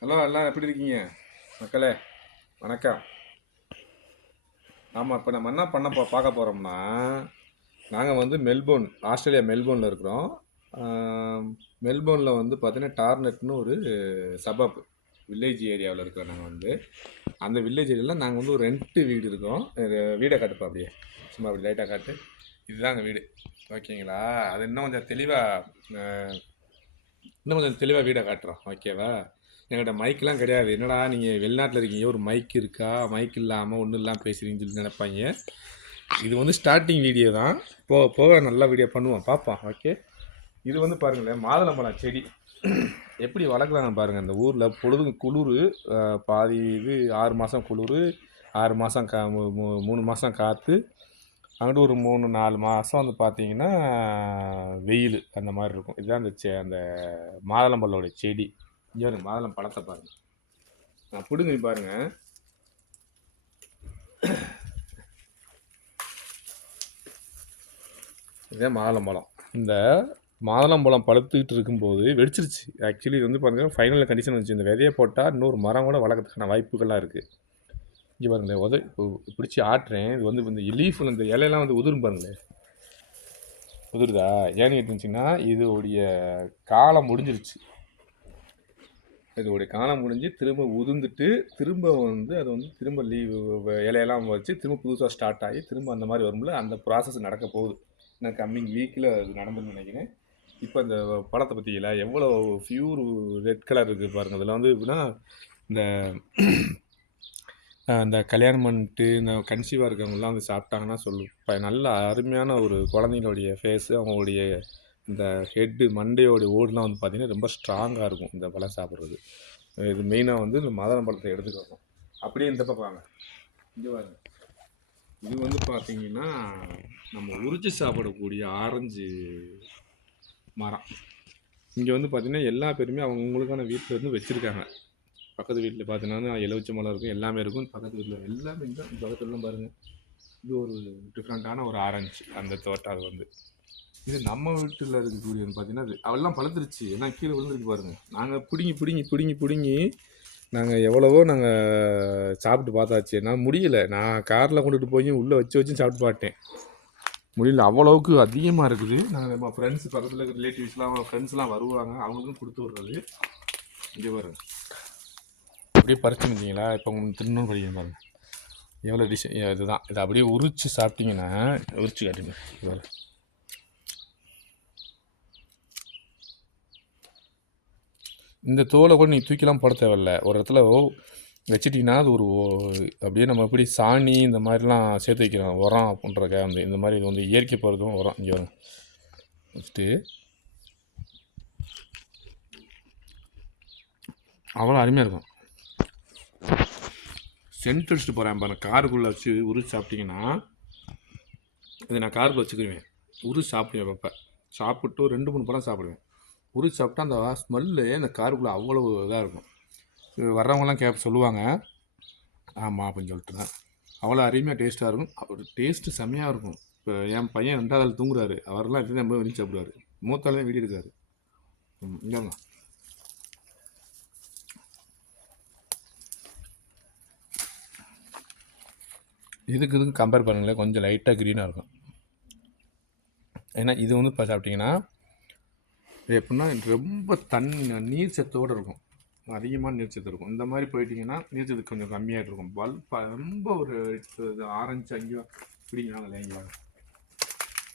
Hello, எல்லாம் எப்படி இருக்கீங்க மக்களே? வணக்கம். ஆமாம், இப்போ நம்ம என்ன பண்ண பார்க்க போகிறோம்னா, நாங்கள் வந்து மெல்போர்ன், ஆஸ்திரேலியா மெல்போர்னில் இருக்கிறோம். மெல்போர்னில் வந்து பார்த்தீங்கன்னா டார்னெட்னு ஒரு சபப் வில்லேஜ் ஏரியாவில் இருக்கிறோம். நாங்கள் வந்து அந்த வில்லேஜ் ஏரியாவில் நாங்கள் வந்து ஒரு ரெண்ட்டு வீடு இருக்கோம். வீடை காட்டுப்பா அப்படியே, சும்மா அப்படி லைட்டாக காட்டு. இதுதான் அந்த வீடு, ஓகேங்களா? அது இன்னும் கொஞ்சம் தெளிவாக வீடை காட்டுறோம், ஓகேவா? என்கிட்ட மைக்கெலாம் கிடையாது. என்னடா நீங்கள் வெளிநாட்டில் இருக்கீங்க, ஒரு மைக் இருக்கா, மைக் இல்லாமல் ஒன்றும் இல்லாமல் பேசுகிறீங்கன்னு சொல்லி நினைப்பாங்க. இது வந்து ஸ்டார்டிங் வீடியோ தான், போக போக நல்ல வீடியோ பண்ணுவோம், பார்ப்போம், ஓகே? இது வந்து பாருங்களேன், மாதுளம்பழம் செடி எப்படி வளர்க்குறாங்க பாருங்கள். இந்த ஊரில் பொழுது குளிர், பாதி இது 6 மாதம் குளிர், 6 மாதம் 3 மாதம் காற்று, அங்கிட்டு ஒரு 3-4 மாதம் வந்து பார்த்தீங்கன்னா வெயில், அந்த மாதிரி இருக்கும். இதுதான் அந்த மாதுளம்பழோட செடி. இங்கே வருங்க, மாதுளம் பழத்தை பாருங்க, நான் பிடுங்க பாருங்க. இதே மாதுளம்பழம். இந்த மாதுளம்பழம் பழுத்துக்கிட்டு இருக்கும்போது வெடிச்சிருச்சு. ஆக்சுவலி இது வந்து பார்த்தீங்கன்னா ஃபைனல் கண்டிஷன் வந்துச்சு. இந்த விதையை போட்டால் இன்னொரு மரம் கூட வளர்க்கறதுக்கான வாய்ப்புகள்லாம் இருக்குது. இங்கே பாருங்களேன், பிடிச்சி ஆட்டுறேன். இது வந்து இந்த லீஃபில் இந்த இலையெல்லாம் வந்து உதிரும் பாருங்களேன், உதிருதா? ஏன்னு கேட்டுச்சிங்கன்னா இதோடைய காலம் முடிஞ்சிருச்சு. இதோடைய காலம் முடிஞ்சு திரும்ப உதிர்ந்துட்டு திரும்ப வந்து அது வந்து திரும்ப இலையெல்லாம் வச்சு திரும்ப புதுசாக ஸ்டார்ட் ஆகி திரும்ப அந்த மாதிரி வரும்ல, அந்த ப்ராசஸ் நடக்க போகுது. நான் கம்மிங் வீக்கில் அது நடந்துன்னு நினைக்கிறேன். இப்போ இந்த பழத்தை பற்றியில எவ்வளோ பியூர் ரெட் கலர் இருக்குது பாருங்கள். அதில் வந்து எப்படின்னா இந்த இந்த கல்யாணம் பண்ணிட்டு இந்த கன்சீவாக இருக்கவங்கலாம் வந்து சாப்பிட்டாங்கன்னா நல்ல அருமையான ஒரு குழந்தைங்களுடைய ஃபேஸு, அவங்களுடைய இந்த ஹெட்டு மண்டையோடைய ஓடுலாம் வந்து பார்த்திங்கன்னா ரொம்ப ஸ்ட்ராங்காக இருக்கும் இந்த பழம் சாப்பிட்றது. இது மெயினாக வந்து இந்த மாதுளம் பழத்தை எடுத்துக்கணும். அப்படியே இந்த பக்கம் வாங்க, இங்கே வாங்க. இது வந்து பார்த்திங்கன்னா நம்ம உரிச்சு சாப்பிடக்கூடிய ஆரஞ்சு மரம். இங்கே வந்து பார்த்திங்கன்னா எல்லா பேருமே அவங்களுக்கான வீட்டில் இருந்து வச்சுருக்காங்க. பக்கத்து வீட்டில் பார்த்தீங்கன்னா எலுமிச்சை மரம் இருக்கும், எல்லாமே இருக்கும். பக்கத்து வீட்டில் எல்லாமே இந்த பக்கத்துலலாம் பாருங்கள், இது ஒரு டிஃப்ரெண்ட்டான ஒரு ஆரஞ்சு அந்த தோட்டம். அது வந்து இது நம்ம வீட்டில் இருக்கக்கூடியது பார்த்தீங்கன்னா அது அவெல்லாம் பழுத்துருச்சு, ஏன்னா கீழே விழுந்துருக்கு பாருங்கள். நாங்கள் பிடுங்கி நாங்கள் எவ்வளவோ நாங்கள் சாப்பிட்டு பார்த்தாச்சு, நான் முடியல. நான் காரில் கொண்டுட்டு போய் உள்ளே வச்சு சாப்பிட்டு பார்த்தேன், முடியல. அவ்வளோவுக்கு அதிகமாக இருக்குது. நாங்கள் நம்ம ஃப்ரெண்ட்ஸ் பக்கத்தில் இருக்கிற ரிலேட்டிவ்ஸ்லாம் ஃப்ரெண்ட்ஸ்லாம் வருவாங்க, அவங்களுக்கும் கொடுத்து விட்றது. இங்கே பாருங்க, அப்படியே பறிச்சுருந்தீங்களா? இப்போ உங்களுக்கு தின்னு படிக்க பாருங்க எவ்வளோ இதுதான். இதை அப்படியே உரிச்சு சாப்பிட்டீங்கன்னா, உரிச்சு காட்டுங்க. இந்த தோலை கூட நீங்கள் தூக்கிலாம் போட தேவையில்ல, ஒரு இடத்துல வச்சிட்டிங்கன்னா அது ஒரு அப்படியே நம்ம எப்படி சாணி இந்த மாதிரிலாம் சேர்த்து வைக்கிறோம் உரம் அப்படின்றக்க, அந்த இந்த மாதிரி இது வந்து இயற்கை போகிறதும் உரம். இங்கே வரும் வச்சுட்டு அவ்வளோ அருமையாக இருக்கும். சென்ட் அடிச்சுட்டு போகிறேன் பாருங்க, காருக்குள்ளே வச்சு உரிச்சு சாப்பிட்டிங்கன்னா, இதை நான் காருக்குள்ளே வச்சுக்குவேன், உரிச்சு சாப்பிடுவேன். அப்போ சாப்பிட்டு 2-3 பழம் சாப்பிடுவேன். உரிச்சு சாப்பிட்டா அந்த ஸ்மெல்லு அந்த காருக்குள்ளே அவ்வளோ இதாக இருக்கும். வர்றவங்களாம் சொல்லுவாங்க, ஆமாம் அப்படின்னு சொல்லிட்டு தான். அவ்வளோ அருமையாக டேஸ்ட்டாக இருக்கும். அவர் டேஸ்ட்டு செம்மையாக இருக்கும். இப்போ என் பையன் 2வது ஆள் தூங்குறாரு, அவரெல்லாம் எப்படி நம்ம வெளியே சாப்பிடுவார். மூத்தாலே வீடு இருக்காரு. இங்கேங்க இதுக்கு கம்பேர் பண்ணுங்களேன், கொஞ்சம் லைட்டாக க்ரீனாக இருக்கும். ஏன்னா இது வந்து இப்போ சாப்பிட்டிங்கன்னா எப்படின்னா ரொம்ப நீர் சத்தோடு இருக்கும், அதிகமான நீர் சத்து இருக்கும். இந்த மாதிரி போயிட்டிங்கன்னா நீர் சத்து கொஞ்சம் கம்மியாக இருக்கும். ரொம்ப ஒரு ஆரஞ்சு அங்கேயோ பிடிக்கிறாங்களே, இங்கே வாங்க,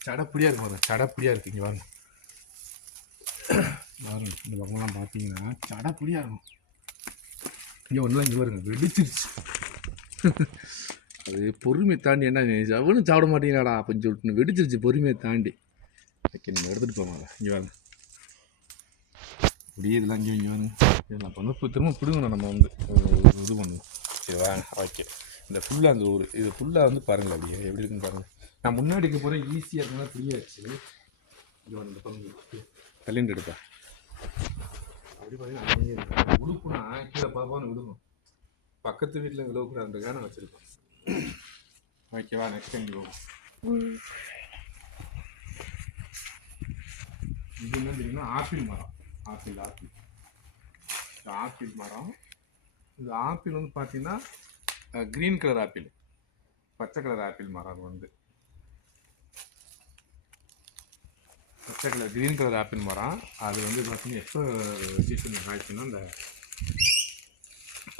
சடப்படியாக இருக்கும். அது சடப்படியாக இருக்குது. இங்கே வாங்க பாருங்க, இந்த பக்கம்லாம் பார்த்தீங்கன்னா சடப்படியாக இருக்கும். இங்கே ஒன்றும் இங்கே வருங்க, வெடிச்சிருச்சு. அது பொறுமையை தாண்டி என்ன அவனும் சாப்பிட மாட்டேங்கிறாடா அப்படின்னு சொல்லிட்டு வெடிச்சிருச்சு, பொறுமையை தாண்டி. ஓகே, நீங்கள் எடுத்துகிட்டு போவாங்க. இங்கே வாங்க, அப்படியே இதெல்லாம் இங்கே வாங்க. இதெல்லாம் பண்ண திரும்ப பிடுங்கணும், நம்ம வந்து இது பண்ணுவோம். சரி வாங்க, ஓகே. இந்த ஃபுல்லாக அந்த ஒரு இது ஃபுல்லாக வந்து பாருங்கள், அப்படியே எப்படி இருக்குன்னு பாருங்கள். நான் முன்னாடி இருக்க போகிறேன், ஈஸியாக இருந்தால் புரியாச்சு. இது வந்து இந்த பங்கு தள்ளிண்டு எடுப்பேன். அப்படி பார்த்தீங்கன்னா உடுப்புனா கீழே பார்ப்பான்னு விடுக்கும், பக்கத்து வீட்டில் விழுவக்கூடாதுன்றதுக்காக நான் வச்சுருக்கேன். ஓகேவா, நெக்ஸ்ட் டைம் விழுவோம். இது என்ன தெரியுமா, ஆப்பிள் மரம். ஆப்பிள் இந்த ஆப்பிள் மரம். இந்த ஆப்பிள் வந்து பார்த்தீங்கன்னா க்ரீன் கலர் ஆப்பிள், பச்சை கலர் ஆப்பிள் மரம். அது வந்து பச்சை கலர் க்ரீன் கலர் ஆப்பிள் மரம். அது வந்து பார்த்தீங்கன்னா எப்போ சீசனில் காய்ச்சுன்னா இந்த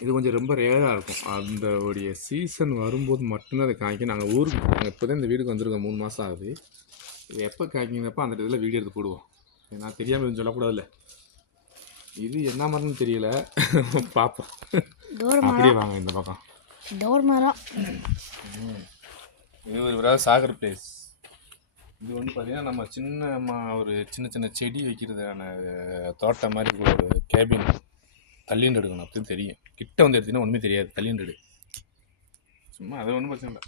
இது கொஞ்சம் ரொம்ப ரேராக இருக்கும். அந்த உடைய சீசன் வரும்போது மட்டும்தான் அதை காய்க்கும். நாங்கள் ஊருக்கு நாங்கள் இப்போ தான் இந்த வீட்டுக்கு வந்திருக்கோம், 3 மாதம் ஆகுது. இது எப்போ காய்க்குங்கிறப்ப அந்த இதில் வீடியோ எடுத்து போடுவோம். நான் தெரியாமல் எதுவும் சொல்லக்கூடாதுல்ல. இது என்ன மரம்னு தெரியல, பார்ப்போம். அப்படியே வாங்க இந்த பக்கம். டோர் மரம். இது ஒரு சாகர் பிளேஸ். இது வந்து பார்த்தீங்கன்னா நம்ம ஒரு சின்ன சின்ன செடி வைக்கிறதுக்கான தோட்டம் மாதிரி ஒரு கேபின். தள்ளிண்டு எடுக்கணும், அப்படி தெரியும். கிட்ட வந்து எடுத்தீங்கன்னா ஒன்றுமே தெரியாது, தள்ளிண்டு எடு. சும்மா அது ஒன்றும் பிரச்சனை இல்லை.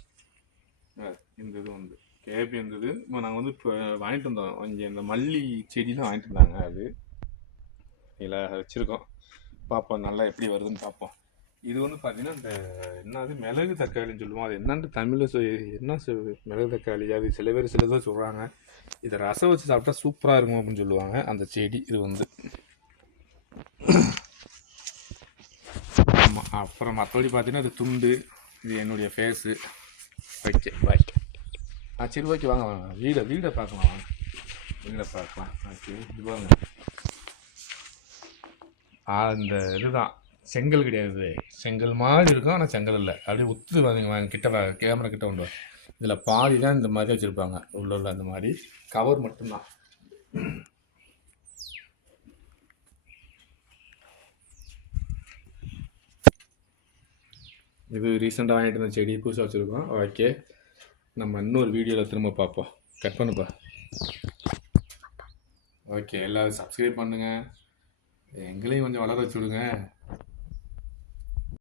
இந்த இது வந்து கேபி இருந்தது. இப்போ நாங்கள் வந்து இப்போ வாங்கிட்டு வந்தோம். இங்கே இந்த மல்லி செடிலாம் வாங்கிட்டு இருந்தாங்க. அது இதில் வச்சுருக்கோம். பார்ப்போம் நல்லா எப்படி வருதுன்னு பார்ப்போம். இது வந்து பார்த்தீங்கன்னா இந்த என்னது மிளகு தக்காளின்னு சொல்லுவோம். அது என்னன்னு தமிழில் என்ன மிளகு தக்காளி, அது சில பேர் சிலதான் சொல்கிறாங்க. இதை ரசம் வச்சு சாப்பிட்டா சூப்பராக இருக்கும் அப்படின்னு சொல்லுவாங்க. அந்த செடி இது வந்து ஆமாம். அப்புறம் மற்றபடி பார்த்தீங்கன்னா இது துண்டு, இது என்னுடைய ஃபேஸு. Okay bye. சரி ஓகே வாங்க வாங்க வீடை பார்க்கலாம். வாங்க வீடை பார்க்கலாம். ஓகே இது பாருங்க. இந்த இதுதான் செங்கல் கிடையாது. செங்கல் மாதிரி இருக்கும், ஆனால் செங்கல் இல்லை. அப்படியே உத்து வாங்க கிட்ட கேமரா கிட்ட கொண்டு. இதில் பாதி தான் இந்த மாதிரி வச்சுருப்பாங்க. உள்ள அந்த மாதிரி கவர் மட்டும்தான். இது ரீசெண்டாக வாங்கிட்டு இருந்த செடி புதுசாக வச்சுருக்கோம். ஓகே, நம்ம இன்னொரு வீடியோவில் திரும்ப பார்ப்போம். கட் பண்ணுப்பா. ஓகே, எல்லோரும் சப்ஸ்கிரைப் பண்ணுங்கள், எங்களையும் கொஞ்சம் வளர வச்சு விடுங்க.